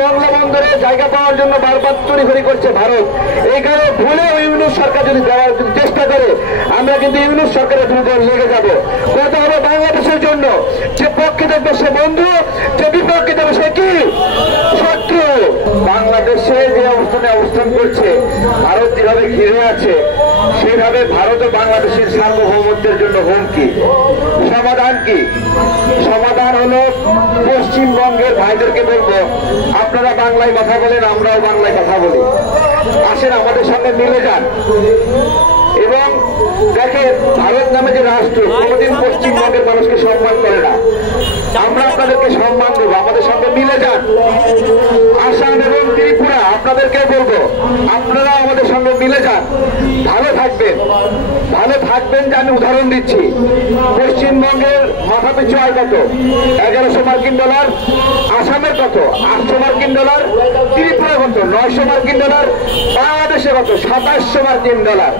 মংলা বন্দরে জায়গা পাওয়ার জন্য বারবার তড়িঘড়ি করছে ভারত। এইখানে ভুলেও ইউনূস সরকার যদি দেওয়ার চেষ্টা করে আমরা কিন্তু ইউনূস সরকারের বিরুদ্ধে লেগে যাব। কথা হবে বাংলাদেশের জন্য, যে পক্ষে থাকবে সে বন্ধু, যে বিপক্ষে থাকবে সে কি শত্রু। বাংলাদেশে যে অবস্থান করছে, ভারত যেভাবে ঘিরে আছে সেভাবে ভারত ও বাংলাদেশের সার্বভৌমত্বের জন্য হুমকি। সমাধান কি? সমাধান হলো পশ্চিমবঙ্গের ভাইদেরকে বলবো, আপনারা বাংলায় কথা বলেন, আমরাও বাংলায় কথা বলি, আসেন আমাদের সঙ্গে মিলে যান। এবং দেখেন, ভারত নামে যে রাষ্ট্র কোনোদিন পশ্চিমবঙ্গের মানুষকে সম্মান করে না, আমরা আপনাদেরকে সম্মান দেবো, আমাদের সঙ্গে মিলে যান। আসাম এবং ত্রিপুরা আপনাদেরকে বলবো, আপনারা আমাদের সঙ্গে মিলে যান, ভালো থাকবেন। ভালো থাকবেন যে আমি উদাহরণ দিচ্ছি, পশ্চিমবঙ্গের মাথা পিছু আয় কত? 1100 মার্কিন ডলার। আসামের কত? 800 মার্কিন ডলার। ত্রিপুরা কত? 900 মার্কিন ডলার। বাংলাদেশে কত? 2700 মার্কিন ডলার।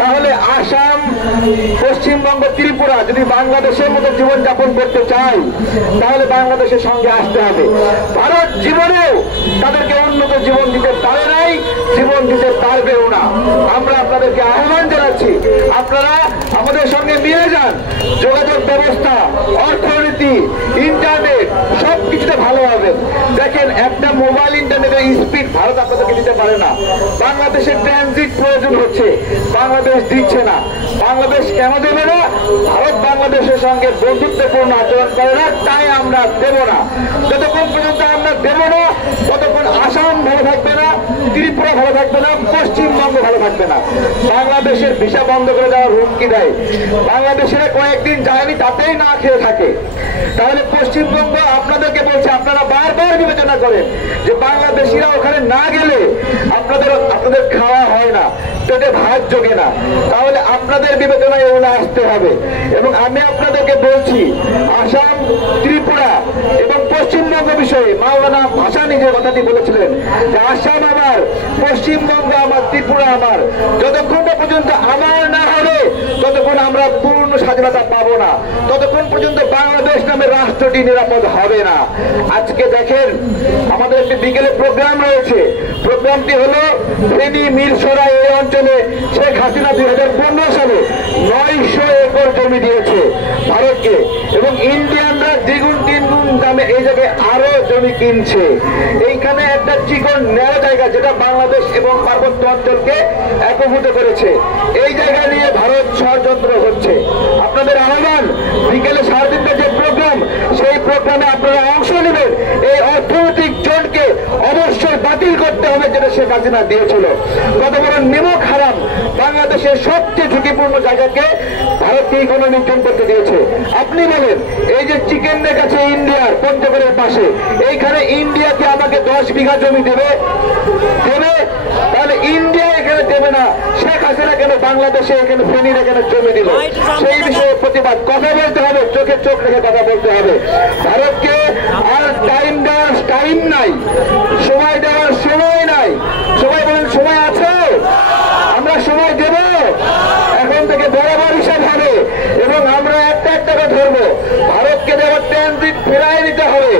তাহলে আসাম, পশ্চিমবঙ্গ, ত্রিপুরা যদি বাংলাদেশের মতো জীবনযাপন করতে চায় তাহলে বাংলাদেশের সঙ্গে আসতে হবে। ভারত জীবনেও তাদেরকে উন্নত জীবন দিতে পারে নাই, জীবন দিতে পারবেও না। আমরা আপনাদেরকে আহ্বান জানাচ্ছি, আপনারা আমাদের সঙ্গে মিলে যান। যোগাযোগ ব্যবস্থা, অর্থনীতি, ইন্টারনেট সবকিছুতে ভালো হবে। দেখেন, একটা মোবাইল ইন্টারনেটের স্পিড ভারত আপনাদেরকে দিতে পারে না। বাংলাদেশের ট্রানজিট প্রয়োজন হচ্ছে, বাংলাদেশ দিচ্ছে না। বাংলাদেশ কেন দেবে না? ভারত বাংলাদেশের সঙ্গে বন্ধুত্বপূর্ণ আচরণ করে না, তাই আমরা দেব না। যতক্ষণ পর্যন্ত আমরা দেব না ততক্ষণ আসাম ভালো থাকবে না, ত্রিপুরা ভালো থাকবে না, পশ্চিমবঙ্গ ভালো থাকবে না। বাংলাদেশের ভিসা বন্ধ করে দেওয়ার হুমকি দেয়, বাংলাদেশের কয়েকদিন যায়নি তাতেই না খেয়ে থাকে। তাহলে পশ্চিমবঙ্গ আপনাদেরকে বলছে, আপনারা বারবার বিবেচনা করেন যে বাংলাদেশিরা ওখানে না গেলে আপনাদের খাওয়া হয় না, পেটে ভাত জোগে না। তাহলে আপনাদের বিবেচনায় এগুলো আসতে হবে। এবং আমি আপনাদেরকে বলছি, আসাম, ত্রিপুরা এবং পশ্চিমবঙ্গ বিষয়ে মাওলানা ভাসানী যে কথাটি বলেছিলেন যে আসাম আমার, পশ্চিমবঙ্গ আমার, ত্রিপুরা আমার, যতক্ষণ পর্যন্ত আমার না হবে ততক্ষণ আমরা পূর্ণ স্বাধীনতা পাবো না, ততক্ষণ পর্যন্ত বাংলাদেশ নামের রাষ্ট্রটি নিরাপদ হবে না। আজকে দেখেন, আমাদের একটি বিকেলে প্রোগ্রাম রয়েছে। প্রোগ্রামটি হলো ফেনী মিরসরাই এই অঞ্চলে শেখ হাসিনা 2015 সালে 900 একর জমি দিয়েছে ভারতকে, এবং ইন্ডিয়ানরা দ্বিগুণ তিনগুণ দামে এই জায়গায় আরো জমি কিনছে। এইখানে একটা চিকন ন্যায় জায়গা যেটা বাংলাদেশ এবং পার্বত্য অঞ্চলকে একভূত করেছে, এই জায়গা নিয়ে ভারত ষড়যন্ত্র হচ্ছে। আপনাদের আহ্বান, বিকেলে 3:30 যে প্রোগ্রাম, সেই প্রোগ্রামে আপনারা অংশ নেবেন। এই অর্থনৈতিক জোটকে অবশ্যই বাতিল করতে হবে যেটা শেখ হাসিনা দিয়েছিল। কত বড় নিমক হারাম, বাংলাদেশের সবচেয়ে ঝুঁকিপূর্ণ জায়গাকে ভারতকে ইকোনমিক জোন করতে দিয়েছে। আপনি বলেন, এই যে চিকেন নেক আছে ইন্ডিয়ার পঞ্চগড়ের পাশে, এইখানে ইন্ডিয়াকে আমাকে 10 বিঘা জমি দেবে? তাহলে ইন্ডিয়া এখানে দেবে না, শেখ হাসিনা কেন বাংলাদেশে এখানে ফেনীর এখানে জমি দিল? সেই বিষয়ে প্রতিবাদ, কথা বলতে হবে, চোখে চোখ রেখে কথা বলতে হবে। ভারতকে আর টাইম দেওয়ার টাইম নাই, সময় দেওয়ার সময় নাই। সবাই বলেন, সময় আছে? আমরা সময় দেব, এখন থেকে বরাবর হিসাব হবে। এবং আমরা একটা কথা ধরবো, ভারতকে দেওয়ার ট্রানজিট ফেরাই নিতে হবে।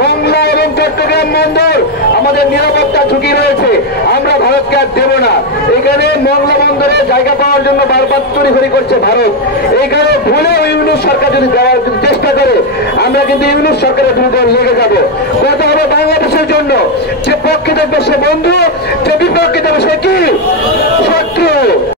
মংলা এবং চট্টগ্রাম বন্দর আমাদের নিরাপত্তা ঝুঁকি রয়েছে, আমরা ভারতকে আর দেব না। এখানে মংলা বন্দরে জায়গা পাওয়ার জন্য বারবার তড়িঘড়ি করছে ভারত। এইখানে ভুলেও ইউনূস সরকার যদি দেওয়ার চেষ্টা করে আমরা কিন্তু ইউনূস সরকারের বিরুদ্ধে লেগে যাব। কথা হবে বাংলাদেশের জন্য, যে পক্ষে থাকবে সে বন্ধু,